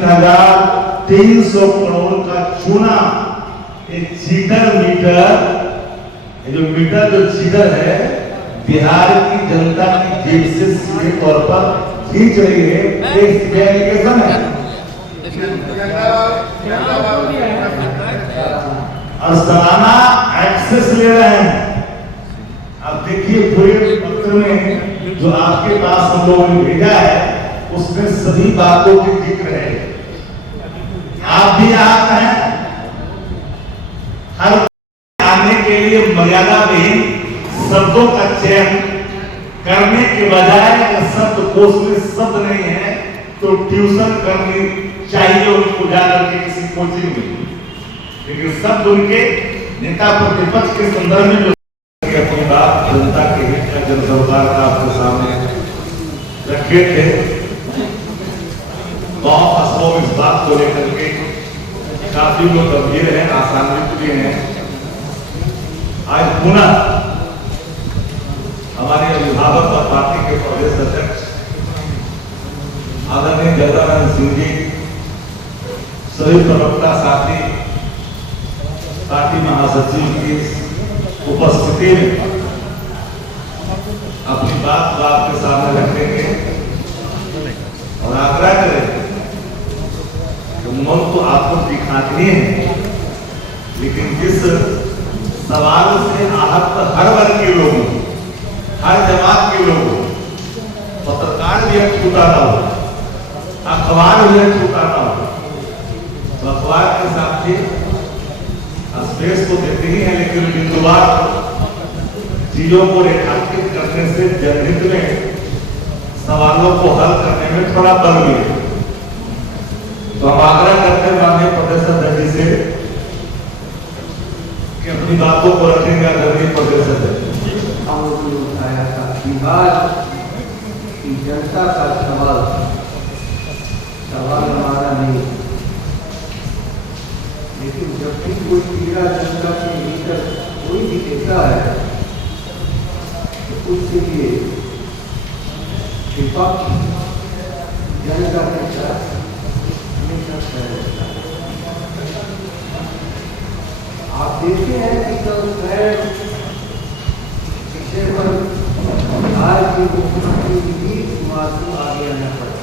3,300 करोड़ का चूना, एक चीटर मीटर, ये जो मीटर जो चीटर है बिहार की जनता की जेब से सीधे तौर पर खींच रही है। एप्लीकेशन है और सालाना एक्सेस ले रहे हैं। अब देखिए पूरे पत्र में जो आपके पास हम लोगों ने भेजा है उसमें सभी बातों के जिक्र है। आप भी आप हैं, हर आने के लिए मर्यादा में शब्दों का चयन करने के बजाय शब्द कोश में शब्द नहीं है तो ट्यूशन करनी चाहिए उनको जाकर के किसी कोचिंग में। लेकिन शब्द उनके नेता प्रतिपक्ष के संदर्भ में जो अपनी बात जनता के हित का जन सरकार का आपके सामने रखे थे, गांव फसलों में इस बात को लेकर के काफी लोग गंभीर हैं, आसान्वित भी हैं। आज पुनः हमारे अभिभावक और पार्टी के प्रदेश अध्यक्ष आदरणीय जगदानंद सिंह जी, सभी प्रवक्ता साथी, पार्टी महासचिव की उपस्थिति में अपनी बात आपके सामने रखेंगे और आग्रह करेंगे। मन तो आपको दिखाते ही है, लेकिन जिस सवाल से आहत हर वर्ग के लोगों, हर जमात के लोगों, पत्रकार भी एक छूटा ना हो, अखबार भी एक छूटा ना हो, तो अखबार के साथ ही स्पेस तो देते ही हैं, लेकिन बिंदुवार चीजों को रेखांकित करने से जनहित में सवालों को हल करने में थोड़ा बल भी है। तो हम आग्रह करते हैं माननीय प्रदेश अध्यक्ष जी से कि अपनी बातों को रखेंगे। आदरणीय प्रदेश अध्यक्ष, उठाया था बिहार की जनता का सवाल हमारा नहीं, लेकिन जब भी कोई पीड़ा जनता के भीतर कोई भी देता है तो उसके लिए विपक्ष जनता के साथ आप देखते हैं कि कल विषय पर आज के मुख्यमंत्री नीतीश कुमार को आगे आना पड़ा।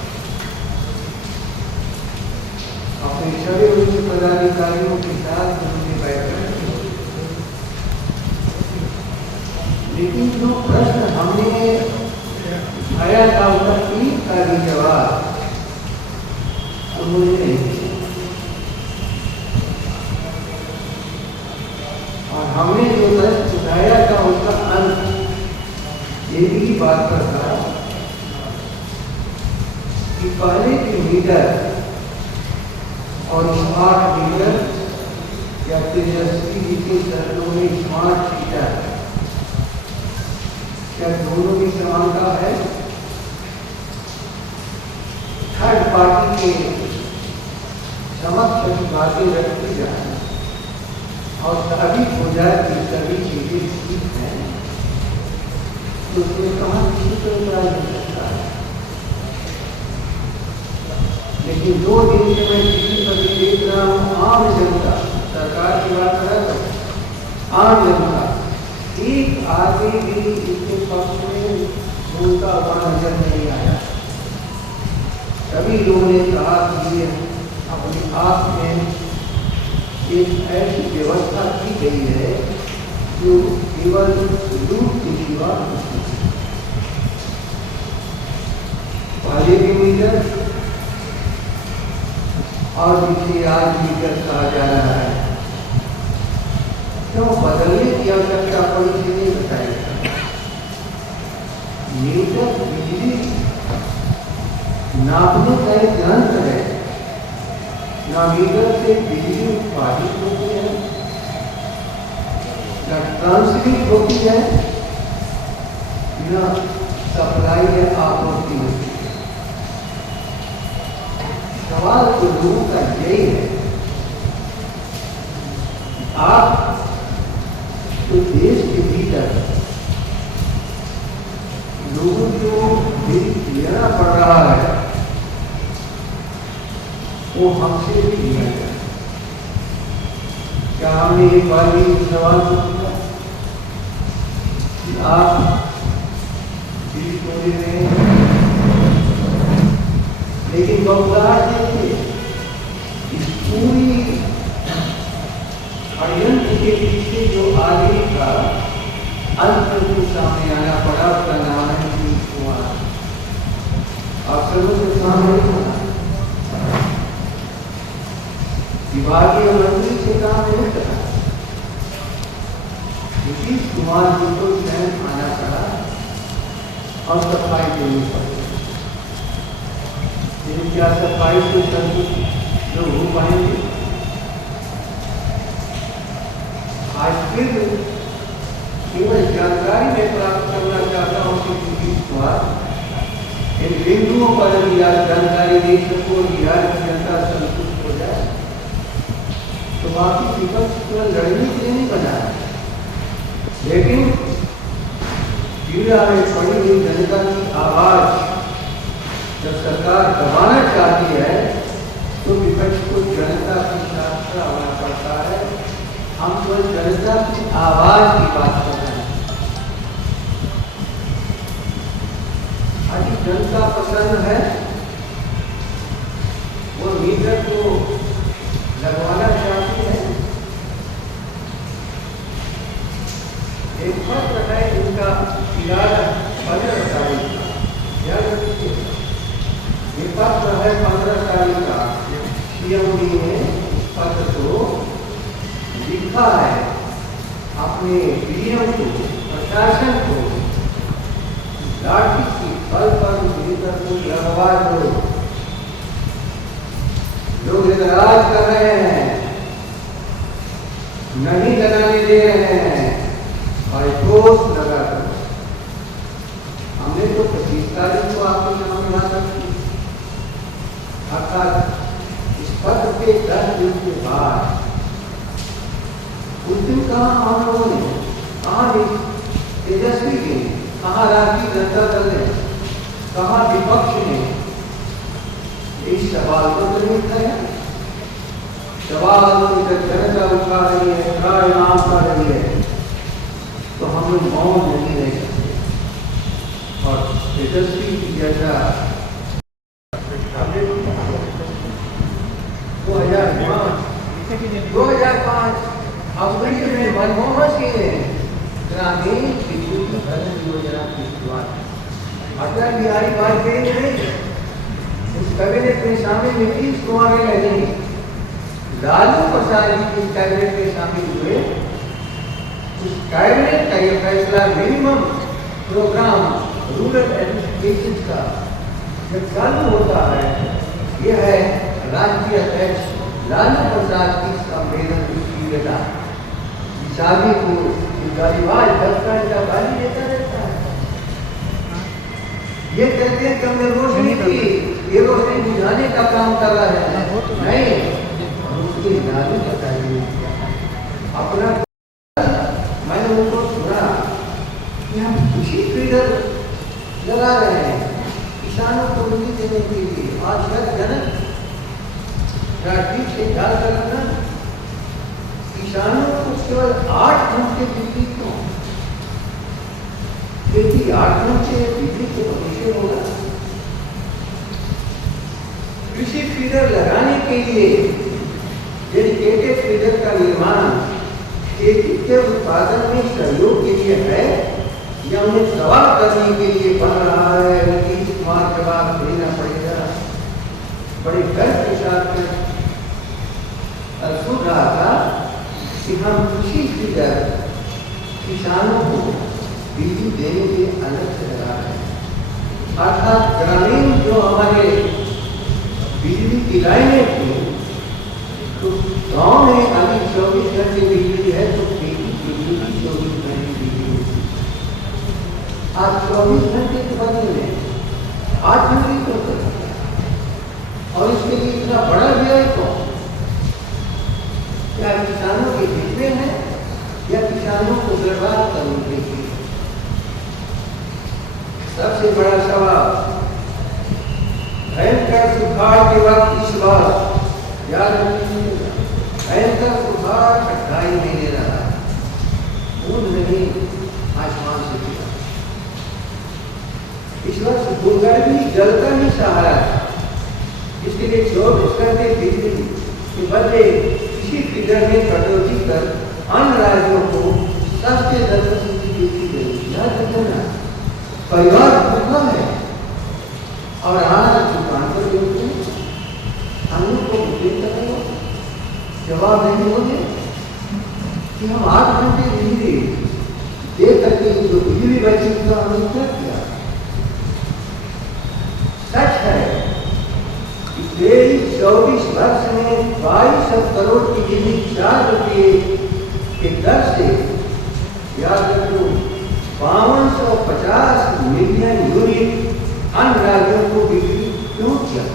अपने सभी उच्च पदाधिकारियों के साथ उन्होंने बैठक, लेकिन जो प्रश्न हमने उठाया था उसका एक का भी जवाब उन्होंने नहीं दिया। और हमने जो प्रश्न उठाया था उसका अंत ये भी बात पर था कि पहले के मीटर और स्मार्ट मीटर या तेजस्वी जी के शरणों में स्मार्ट मीटर, क्या दोनों की समानता है? थर्ड पार्टी के समक्ष बातें रखी जाए और साबित हो जाए कि सभी चीजें ठीक हैं, तो उसमें कहाँ किसी को इतराज हो सकता है। लेकिन 2 दिन से मैं टीवी पर देख रहा हूँ, आम जनता, सरकार की बात कर रहा हूँ, आम जनता एक आगे भी इसके पक्ष में बोलता हुआ नजर नहीं आया। सभी लोगों ने कहा कि ये अपने आप में एक ऐसी व्यवस्था की गई है जो केवल लूट की सिवा पहले भी मीटर और जिसे आज मीटर कहा जा रहा है, क्यों बदलने की आवश्यकता पड़ी से नहीं बताएगा। मीटर बिजली नापने का एक यंत्र है, ना मीटर से बिजली उत्पादित होती है, ना ट्रांसमिट होती है, ना सप्लाई या आपूर्ति होती है। सवाल तो लोगों का यही है, आप तो देश के भीतर लोगों को बिल लेना पड़ रहा है, तो वो हमसे भी लिया जाए। क्या हमने एक बार भी सवाल पूछा कि आप दिल को दे रहे हैं? लेकिन बौद्धार देखिए, इस पूरी षड्यंत्र के पीछे जो आगे का अंत के सामने आना पड़ा, उसका नाम है नीतीश कुमार। आप सबों के सामने विभागीय मंत्री से काम नहीं करा, नीतीश कुमार जी को स्वयं आना पड़ा और सफाई देनी पड़ी। लेकिन क्या सफाई से संतुष्ट लोग हो पाएंगे? आज फिर केवल जानकारी में प्राप्त करना चाहता हूँ कि नीतीश कुमार इन बिंदुओं पर यदि आज जानकारी दे सको, बिहार की जनता संतुष्ट हो जाए, तो बाकी विपक्ष को लड़ने के लिए नहीं बना है। लेकिन पीड़ा में पड़ी हुई जनता की आवाज जब सरकार दबाना चाहती है, तो विपक्ष को जनता के साथ आना पड़ता है। हम तो जनता की आवाज की बात कर रहे हैं। आज जनता पसंद है, वो मीटर को लगवाना चाहती है। एक पत्र है इनका इरादा 15 तारीख का, याद रखिए, ये पत्र है 15 तारीख का। सीएम ने इस पत्र को लिखा है अपने डीएम को, प्रशासन को, लाठी की बल पर मीटर को लगवा दो। लोग एतराज कर रहे हैं, नहीं लगाने दे रहे हैं, और ठोस लगा दो। हमने तो 25 तारीख को आपके सामने बात रखी, अर्थात इस पत्र के 10 दिन के बाद। उस दिन कहा हम लोगों ने, कहा तेजस्वी ने, कहा राष्ट्रीय जनता दल ने, कहा विपक्ष ने इस सवाल को तो नहीं उठाया। सवाल जब जनता उठा रही है, नाम कर रही है, तो हम लोग मौन नहीं रह सकते। और तेजस्वी की जैसा 2005 अप्रैल में मनमोहन सिंह ने ग्रामीण विद्युत वितरण योजना की शुरुआत अटल बिहारी वाजपेयी ने, उस कैबिनेट में शामिल नीतीश कुमार ने नहीं, लालू प्रसाद जी इस कैबिनेट में शामिल हुए। उस कैबिनेट का यह फैसला मिनिमम प्रोग्राम रूरल एजुकेशन का जब चालू होता है, यह है राष्ट्रीय अध्यक्ष लालू प्रसाद की संवेदनशीलता। शादी को गालीवाज 10 का गाली देता रहता है। ये कहते हैं कि हमने रोशनी की, ये रोशनी बुझाने का काम कर रहा है। नहीं, उसकी लालू बताइए अपना। मैंने उनको सुना कि हम खुशी फीडर लगा रहे हैं किसानों को बिजली देने के लिए। आज तक जनक ठीक से ख्याल करना, किसानों को केवल 8 घंटे बिजली क्यों? क्योंकि 8 घंटे बिजली के भविष्य होगा। कृषि फीडर लगाने के लिए डेडिकेटेड फीडर का निर्माण खेती के उत्पादन में सहयोग के लिए है या उन्हें सवाल करने के लिए बन रहा है? नीतीश कुमार जवाब देना पड़ेगा। बड़े गर्व के साथ सुन रहा था कि हम कृषि फीडर किसानों को बिजली देने के अलग से लगा रहे हैं। अर्थात ग्रामीण जो हमारे बिजली की लाइनें थी, तो गांव में अभी 24 घंटे बिजली है, तो खेती बिजली की 24 घंटे बिजली है। आज 24 घंटे के बदले में 8 घंटे क्यों करते हैं? और इसके लिए इतना बड़ा व्यय कौन? क्या किसानों के हित में है या किसानों को बर्बाद करने के लिए? सबसे बड़ा सवाल, भयंकर सुखाड़ के वक्त इस बार याद रखिए, भयंकर तूफान कठिनाई नहीं दे रहा, बूंद नहीं आसमान से गिरा। इस वर्ष भूगर्भ भी जल का ही सहारा है, इसके लिए 24 घंटे बिजली के बदले किसी फीडर में कटौती कर अन्य राज्यों को सस्ते दर पर बिजली दी गई। याद रखना, परिवार भूखा है और आज दुकान पर बैठे हम लोग को बुकिंग कर रहे हो, जवाब नहीं होंगे कि हम 8 घंटे बिजली दे करके जो बिजली बची उसका हमने क्या किया। सच है कि 24 वर्ष में 22 करोड़ की बिजली 4 रुपये के दर से, याद रखो, 5250 मिलियन यूनिट अन्य राज्यों को बिजली क्यों किया?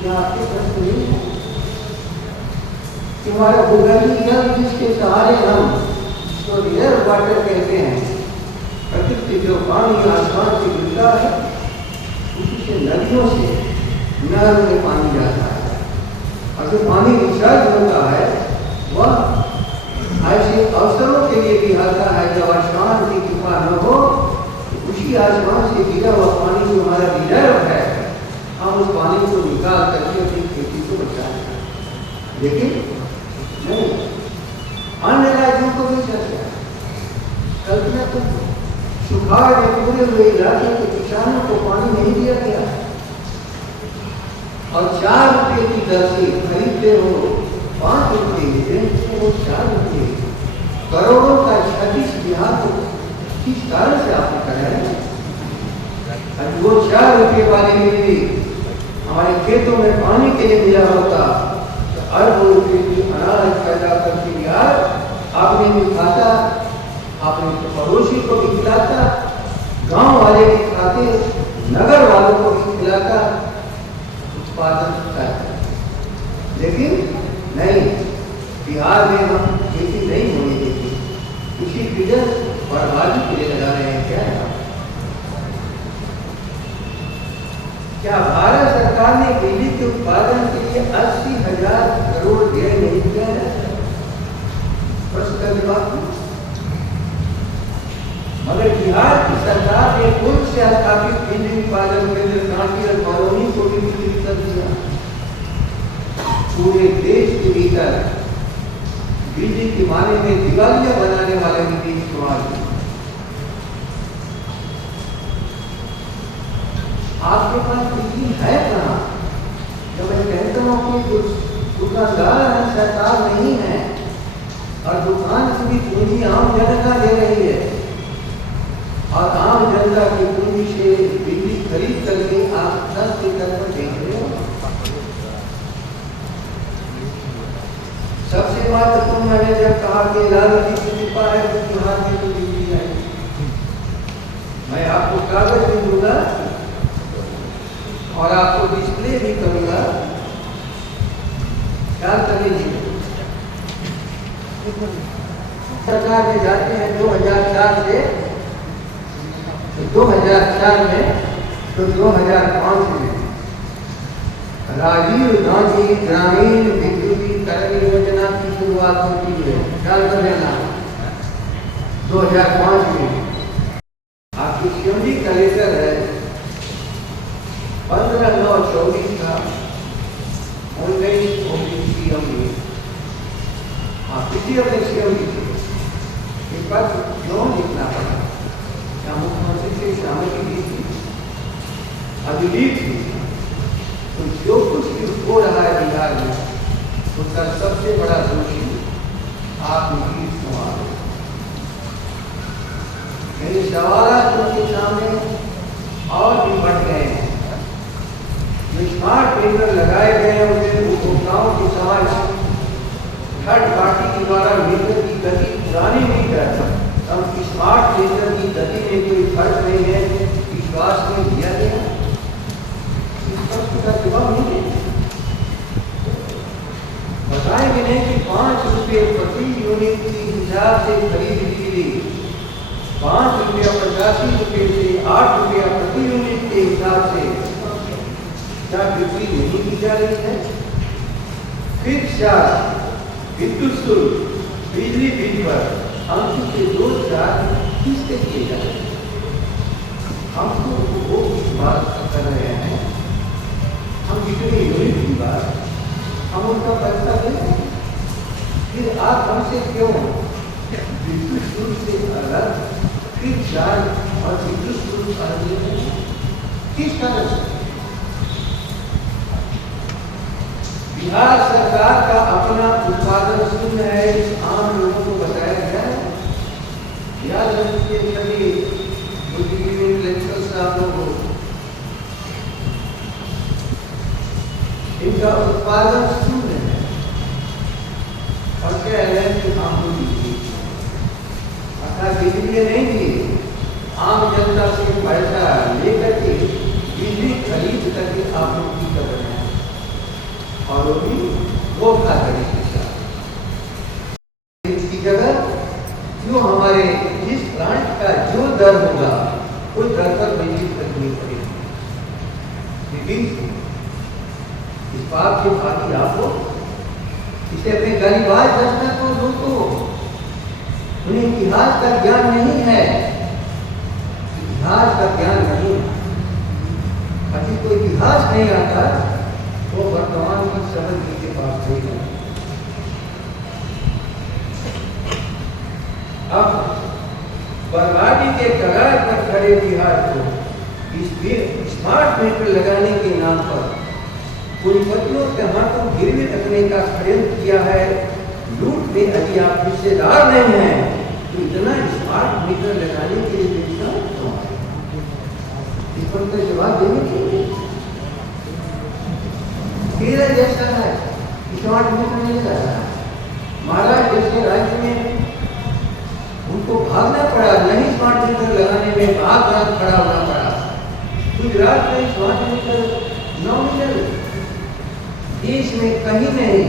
क्या आपके प्रश्न नहीं है कि हमारा भूगर्भीय जल जिसके सहारे हम इसको रिजर्व वाटर कहते हैं, प्रकृति जो पानी आसमान से गिरता है उसी से नदियों से नहरों में पानी जाता है, और जो पानी रिचार्ज होता है वह ऐसे अवसरों के लिए भी आता है जब आसमान की कृपा न हो, तो उसी आसमान से गिरा हुआ पानी जो हमारा रिजर्व है, हम उस पानी को निकाल करके अपनी खेती को बचाएं। लेकिन नहीं, अन्य राज्यों को भी चल गया। कल्पना तो सुखाड़ में पूरे हुए इलाके के किसानों को पानी नहीं दिया गया और 4 रुपये की दर से खरीदते हो, 5 रुपये वो 4 रुपये, करोड़ों का क्षति बिहार को किस कारण से आपने कराया? वो 4 रुपये वाली बिजली हमारे खेतों में पानी के लिए मिला होता तो अरबों रुपये की अनाज पैदा करके बिहार आपने भी खाता, आपने पड़ोसी को भी खिलाता, गांव वाले भी खाते, नगर वालों को भी खिलाता, उत्पादन होता है। लेकिन नहीं, बिहार में हम खेती नहीं होने देते, इसी बिजनेस बर्बादी के लिए लगा रहे हैं। क्या भारत सरकार ने बिजली के उत्पादन के लिए 80,000 करोड़ व्यय नहीं किया है? प्रश्न का जवाब, मगर बिहार की सरकार ने पूर्व से स्थापित बिजली उत्पादन केंद्र कांटी और कॉलोनी को भी विकसित कर दिया। पूरे देश के भीतर बिजली के माने में दिवालिया बनाने वाले नीति इस्तेमाल की। आपके पास बिजली है कहाँ? जब मैं कहता हूँ कि दुकानदार है, सरकार नहीं है, और दुकान की भी पूंजी आम जनता दे रही है, और आम जनता की पूंजी से बिजली खरीद करके आप 10 लीटर पर बेच रहे हो। सबसे महत्वपूर्ण मैंने जब कहा कि लाल जी की कृपा है तो बिहार में तो बिजली है, मैं आपको कागज भी दूंगा और आपको डिस्प्ले भी करूंगा, ख्याल कर लीजिए। सरकार में जाते हैं 2004 से, तो 2004 में तो 2005 में राजीव गांधी ग्रामीण विद्युतीकरण योजना की शुरुआत होती है, ख्याल कर लेना। 2005 में आपकी सीएमडी का लेटर है 15/9/24 का, 19 सीएमडी। आप किसी अपने सीएमडी के पास क्यों लिखना पड़ा? क्या मुख्यमंत्री से शामिल की थी, अभिलीप थी? तो जो कुछ भी हो रहा है बिहार में उसका सबसे बड़ा दोषी आप नीतीश कुमार। मेरे सवाल उनके सामने और भी बढ़ गए हैं। जो स्मार्ट मीटर लगाए गए हैं उनमें उपभोक्ताओं की समझ, थर्ड पार्टी के द्वारा मीटर की गति पुरानी मीटर अब स्मार्ट मीटर की गति में कोई फर्क नहीं है, विश्वास में दिया गया। इस प्रश्न का जवाब नहीं है। बताएंगे नहीं कि 5 रुपये प्रति यूनिट के हिसाब से खरीद बिजली 5 रुपया 85 रुपये से 8 रुपया प्रति यूनिट के हिसाब से क्या बिक्री नहीं की जा रही है? फिक्स चार्ज, विद्युत शुल्क, बिजली बिल पर अंशुल के 2 चार्ज किससे किए जा रहे हैं? हम तो वो बात कर रहे हैं, हम जितने यूनिट की बात, हम उनका पैसा दें, फिर आप हमसे क्यों विद्युत शुल्क से अलग फिक्स चार्ज और विद्युत शुल्क अलग लेते हैं? किस कारण से? बिहार सरकार का अपना उत्पादन शून्य है, इस आम लोगों को बताया गया है। याद रखिए सभी बुद्धिजीवी लेक्चर साहबों को, इनका उत्पादन शून्य है और कह रहे हैं कि आपको बिजली, अर्थात बिजली नहीं दी, आम जनता से पैसा लेकर के बिजली खरीद करके आप लोग की कर रहे हैं और वो भी धोखाधड़ी के साथ। इसकी जगह जो हमारे जिस प्लांट का जो दर होगा उस दर पर बिजली खरीदनी पड़ेगी। लेकिन इस बात के बाकी आपको इसे अपने गरीबाज रचना को रोको, उन्हें इतिहास का ज्ञान नहीं है, इतिहास का ज्ञान नहीं। अभी कोई इतिहास नहीं आता वो वर्तमान की समझ के पास नहीं है। अब बर्बादी के कगार पर खड़े बिहार को इस स्मार्ट मीटर लगाने के नाम पर पूंजीपतियों के हाथों गिरवी रखने का षड्यंत्र किया है। लूट में यदि आप हिस्सेदार नहीं हैं तो इतना स्मार्ट मीटर लगाने के लिए बेचना क्यों? इस पर तो जवाब देने के लिए केरल जैसा है स्मार्ट मीटर नहीं लगा रहा, महाराष्ट्र जैसे राज्य में उनको भागना पड़ा, नहीं स्मार्ट मीटर लगाने में भाग खड़ा होना पड़ा। गुजरात में स्मार्ट मीटर नॉमिनल, देश में कहीं नहीं,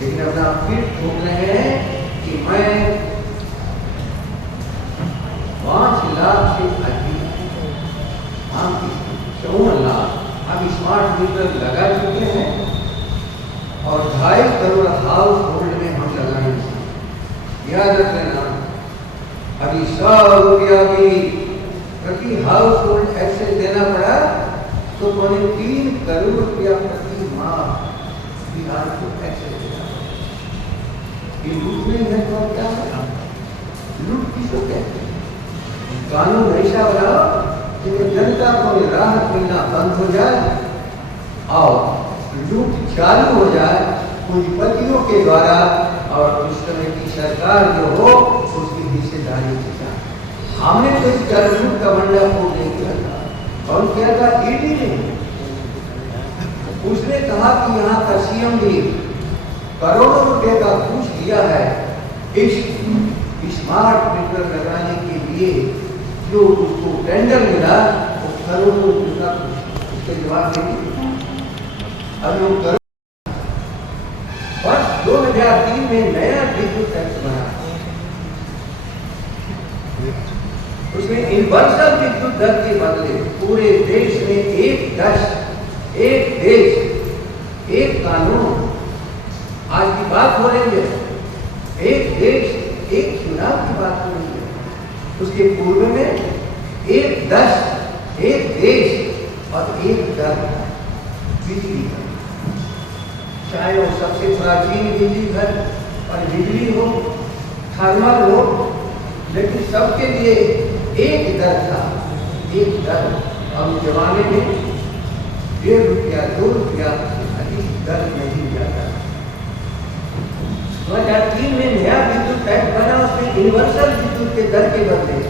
लेकिन अपना पीठ ठोक रहे हैं कि मैं 5 लाख से अधिक 54 लाख अब स्मार्ट मीटर लगा चुके हैं और 2.5 करोड़ हाउस होल्ड में हम लगाएंगे। याद रख लेना, अभी 100 रुपया भी प्रति हाउस होल्ड एक्सेस देना पड़ा तो 3 करोड़ रुपया प्रति माह बिहार को एक्सेस देना पड़ा। ये लूट नहीं है तो क्या है? लूट किसको कहते हैं? कानून ऐसा बनाओ कि जनता को राहत मिलना बंद हो जाए और लूट चालू हो जाए पूंजीपतियों के द्वारा और उस समय की सरकार जो हो उसकी हिस्सेदारी के साथ। हमने तो इस लूट का बंडा फोड़ नहीं किया था और क्या था? ईडी ने उसने कहा कि यहाँ का सीएम भी करोड़ों रुपए का घूस दिया है इस स्मार्ट मीटर लगाने के लिए, जो उसको टेंडर मिला वो करोड़ों रुपए का उसके जवाब देंगे। अब वो करोड़ वर्ष 2003 में नया विद्युत टैक्स बना, उसमें यूनिवर्सल विद्युत दर के बदले पूरे देश में एक देश एक कानून, आज की बात हो रही है, एक देश एक चुनाव की बात हो रही है। उसके पूर्व में एक देश और एक दर बिजली का, चाहे वो सबसे प्राचीन बिजली घर और बिजली हो, थर्मल हो, लेकिन सबके लिए एक दर था, एक दर। अब जमाने में 1.5 रुपया 2 रुपया अधिक दर नहीं जाता। 2003 में नया विद्युत टैक्स बना, उसमें यूनिवर्सल विद्युत के दर के बदले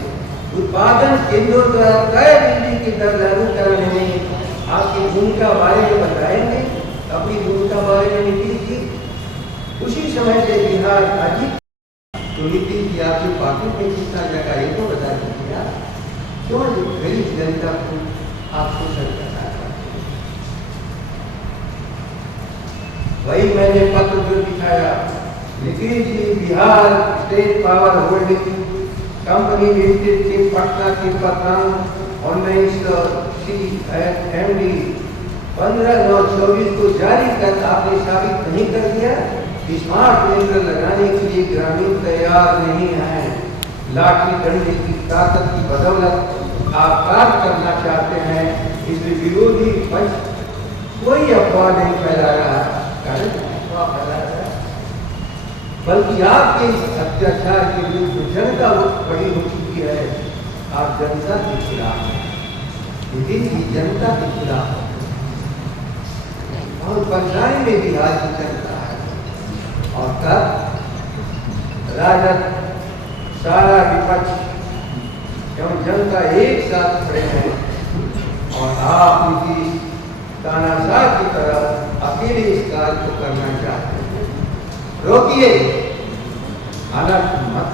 उत्पादन केंद्रों द्वारा तय बिजली की दर लागू कराने में आपकी भूमिका बारे में बताएंगे, अपनी भूमिका बारे में नीतीश जी। उसी समय से बिहार अधिक, तो नीतीश जी आपकी पार्टी में कितना जगह ये तो बता दीजिए, क्यों गरीब जनता को आप शोषण करना चाहते हैं? वही मैंने पत्र जो दिखाया, Nitish ji Bihar state power holding company limited के पटना के पत्रांक 19 CMD 15/9/24 को जारी कर आपने साबित नहीं कर दिया कि स्मार्ट मीटर लगाने के लिए ग्रामीण तैयार नहीं है। लाठी डंडे की ताकत की बदौलत आप कार्य करना चाहते हैं, इसलिए विरोधी पक्ष कोई अफवाह नहीं फैला रहा है, अफवाह फैला रहा है, बल्कि आपके इस अत्याचार के विरुद्ध जनता खड़ी हो चुकी है। आप जनता के खिलाफ हैं, लेकिन जनता के खिलाफ है और पंचायत में भी आज जनता है। और तब राजद, सारा विपक्ष एवं जनता एक साथ खड़े हैं और आप उनकी तानाशाह की तरह अकेले इस कार्य को करना चाहते हैं। रोकिए, अलग मत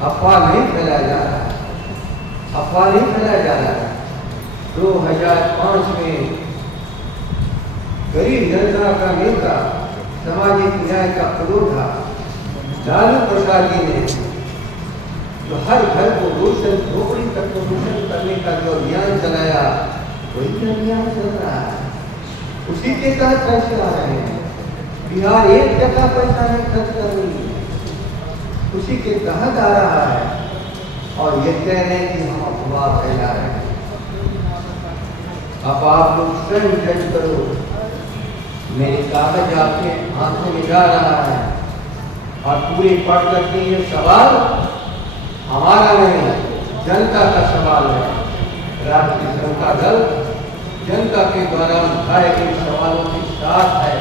अफवाह नहीं फैलाया जा रहा है, अफवाह नहीं फैलाया जा रहा है। 2005 में गरीब जनता का नेता, सामाजिक न्याय का पुरोधा लालू प्रसाद जी ने जो हर घर को रोशन, झोपड़ी तक को रोशन करने का जो अभियान चलाया, वही अभियान चल रहा है, उसी के तहत पैसे आ रहे हैं। बिहार 1 टका पैसा नहीं खर्च कर रही है, उसी के तहत आ रहा है। और ये कह रहे हैं कि हम अफवाह फैला रहे हैं। अब आप लोग स्वयं जज करो। मेरे कागज आपके हाथों में जा रहा है और पूरे पढ़ करके ये सवाल हमारा नहीं, जनता का सवाल है। राष्ट्रीय जनता दल जनता के द्वारा उठाए गए सवालों के साथ है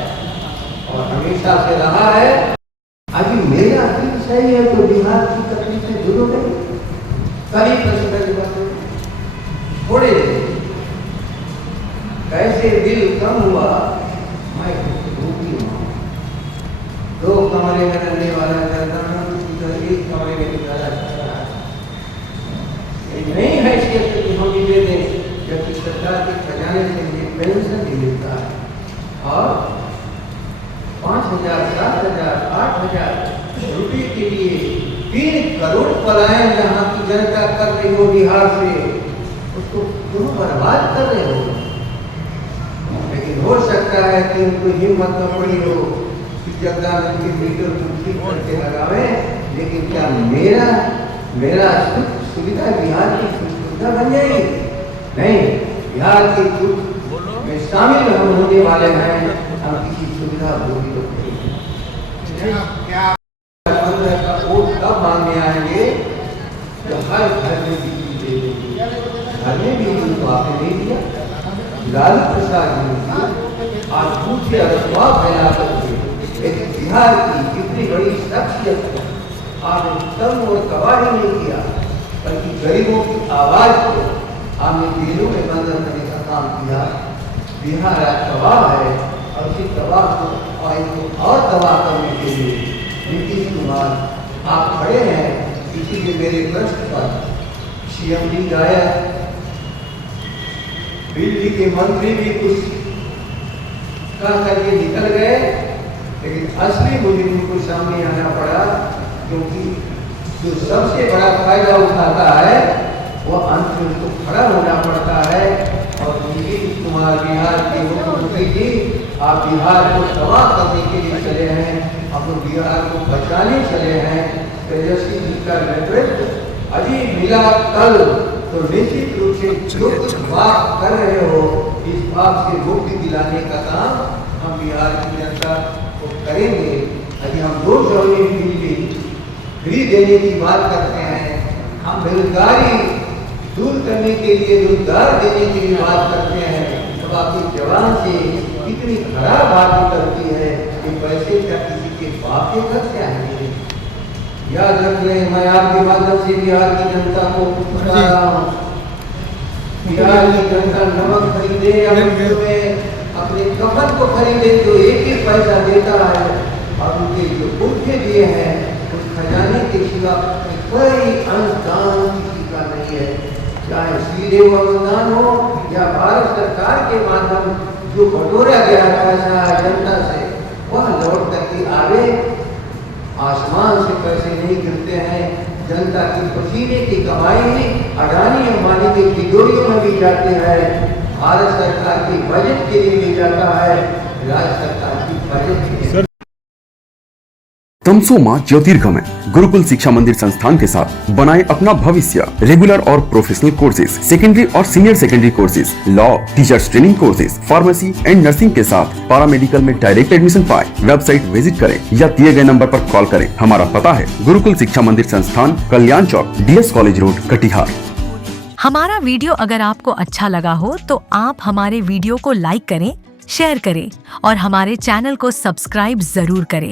और हमेशा से रहा है। अभी मेरा दिल सही है तो बिहार की तकलीफें दूर हो गई। करीब थोड़े कैसे बिल कम हुआ, मैं भूखी हूँ। 2 कमरे में रहने वाला जनता 1 कमरे में गुजारा कर रहा है। ये नहीं है कि हम भी दे दें, जबकि सरकार के खजाने से ये पेंशन भी मिलता है और 5,000, 7,000, 8,000 रुपये के लिए 3 करोड़ पलायन जहाँ की जनता कर रही हो बिहार से, उसको क्यों बर्बाद कर रहे हो? लेकिन हो सकता है कि उनको हिम्मत न पड़ी हो कि जगदानंद के मीटर को ठीक करके लगावे। लेकिन क्या मेरा सुविधा बिहार की सुविधा बन जाएगी? नहीं, बिहार के दुख में शामिल हम होने वाले हैं। हम किसी सुविधा भोगी लोग का वोट कब मांगने आएंगे तो हर घर में बिजली दे देंगे। घर में बिजली तो आपने नहीं दिया, लालू प्रसाद जी ने आज दूसरे अफवाह फैला करके लेकिन बिहार की जितनी बड़ी शख्सियत आपने कम और तबाही नहीं किया, बल्कि गरीबों की आवाज को आपने जेलों में बंद करने का काम किया। बिहार आज तबाह है और उसी तबाह को और तबाह करने के लिए नीतीश कुमार आप खड़े हैं। इसीलिए मेरे प्रश्न पर सीएम जी आया, दिल्ली के मंत्री भी कुछ कह करके निकल गए, लेकिन असली मुजरिम को सामने आना पड़ा, क्योंकि जो सबसे बड़ा फायदा उठाता है वो अंत में उसको खड़ा होना पड़ता है। और नीतीश कुमार बिहार के मुख्यमंत्री जी, आप बिहार को तबाह करने के लिए चले हैं, आप बिहार को बचाने चले हैं। तेजस्वी जी का नेतृत्व अजीब मिला कल, तो निश्चित रूप से जो कुछ बात कर रहे हो, इस बात से मुक्ति दिलाने का काम हम बिहार की जनता को करेंगे। यदि हम 200 यूनिट बिजली फ्री देने की बात करते हैं, हम बेरोजगारी दूर करने के लिए रोजगार देने की भी बात करते हैं, तब आपकी जवान से कितनी खराब बात निकलती है कि पैसे क्या किसी के बाप के घर से आएंगे। याद रख लें, मैं आपके माध्यम से बिहार की जनता को बता रहा हूँ, बिहार की जनता नमक खरीदे या अपने कफन को खरीदे जो 1 पैसा देता है, और उनके जो पुरखे दिए हैं उस खजाने के सिवा कोई अनुदान किसी का नहीं है। चाहे सीधे वो अनुदान हो या भारत सरकार के माध्यम जो बटोरा गया पैसा है जनता से, वह लौट करके आवे। आसमान से पैसे नहीं गिरते हैं, जनता की पसीने की कमाई अडानी अंबानी की तिजोरियों में भी जाते हैं, भारत सरकार की बजट के लिए भी जाता है, राज्य सरकार की बजट के लिए। तमसोमा ज्योतिर्गमय गुरुकुल शिक्षा मंदिर संस्थान के साथ बनाए अपना भविष्य। रेगुलर और प्रोफेशनल कोर्सेज, सेकेंडरी और senior secondary courses, law, teachers training courses, pharmacy and nursing के साथ पैरामेडिकल में डायरेक्ट एडमिशन पाए। वेबसाइट विजिट करें या दिए गए नंबर पर कॉल करें। हमारा पता है गुरुकुल शिक्षा मंदिर संस्थान, कल्याण चौक, DS कॉलेज रोड, कटिहार। हमारा वीडियो अगर आपको अच्छा लगा हो तो आप हमारे वीडियो को लाइक करें, शेयर करें और हमारे चैनल को सब्सक्राइब जरूर करें।